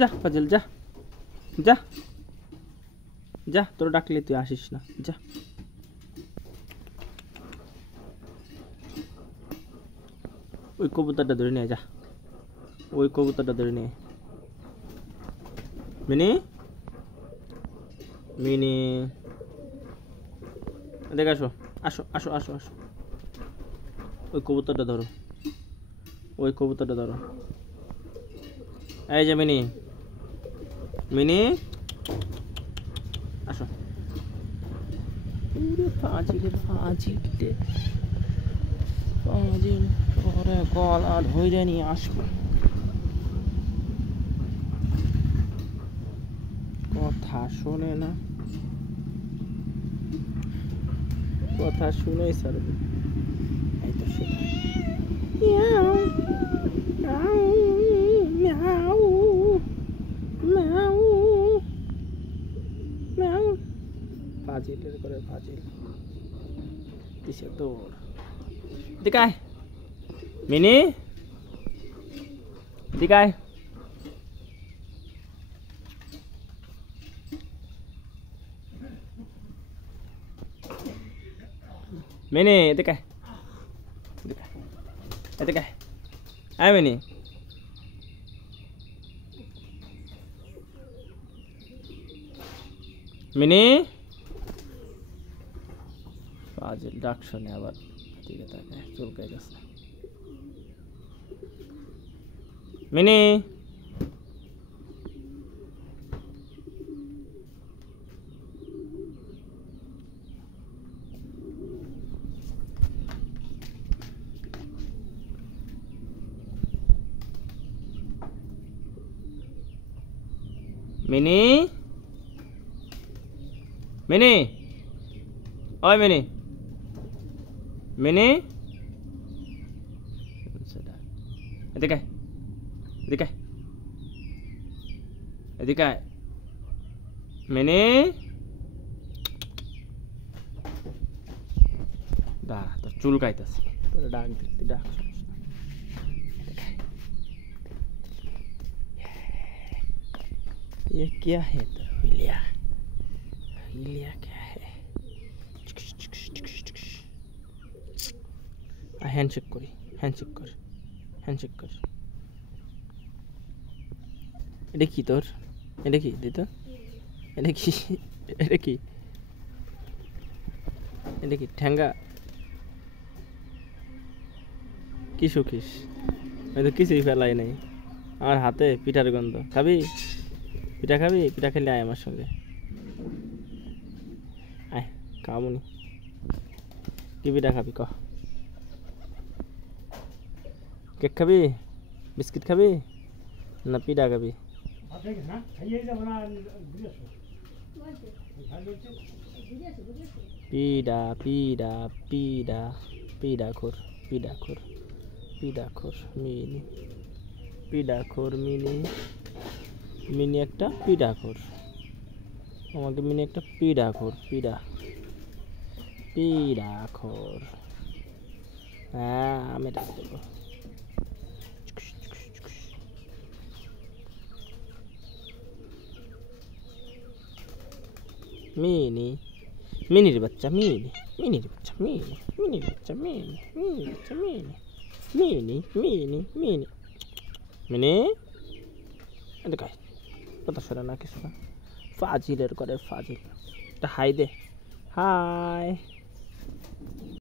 যা ফাজিল যা যা যা, তোর ডাকলে তুই আসিস না, যা। ওই কবুতরটা ধরে নিয়ে যা, ওই কবুতরটা ধরে নিয়ে। মিনি মিনি দেখ, আসো আসো আসো আসো আসো, ওই কবুতরটা ধরো, ওই কবুতরটা ধরো। এই যে মিনি মিনি আসো। ফাজিল ফাজিল ফাজিল, তোরে গলা ধরে নিয়ে আসবো। কথা শোনে না, কথা শুনেই ছাড়বে। এই তো শুনে মিয়াও মিয়াও মিয়াও মিয়াও। ফাজিলের করে ফাজিল দিছে তোর। দিকায় মিনি, দিকায় মিনি, দিকায় দিকায় দিকায়। আয় মিনি, মিনি। ফাজিল ডাক শুনে আবার দিকে তাকায়, চুলকায় গেছে। মিনি মিনি মিনি, ওই মিনি মিনি, এদিকে এদিকে এদিকে মিনি। দাঁড়া, তোর চুল কাইতেছে, তোর ডাক দিতে ডাক। ये क्या है तो हिलिया, हिलिया क्या है? হ্যান্ডশেক করি, হ্যান্ডশেক কর, হ্যান্ডশেক কর। এটা কি তোর? এটা কি দিত? এটা কি? এটা কি? এটা কি ঠ্যাঙ্গা? কি শুকিস? আমি তো কিছুই ফেলাই নাই। আমার হাতে পিঠার গন্ধ। খাবি? পিঠা খাবি? পিঠা খেলে আয় আমার সঙ্গে, আয় কামুনি। কি পিঠা খাবি ক? কেক খাবি? বিস্কিট খাবি না পিঠা খাবি? পিঠা পিঠা পিঠা পিঠা খোর, পিঠা খোর, পিঠা খোর মিনি, পিঠা খোর মিনি। মিনি একটা পিঠা খোর, আমাকে মিনি একটা পিঠা খোর, পিঠা পিঠা খোর। হ্যাঁ আমি ডাক দেবো। মিনি মিনির বাচ্চা মিনি, মিনির বাচ্চা মিনি, মিনির বাচ্চা মিনি, মিনির বাচ্চা mini, mini mini mini mini. এদিকে কথা শোনে না কিছু না, ফাজিলের করে ফাজিল। একটা হাই দে, হাই।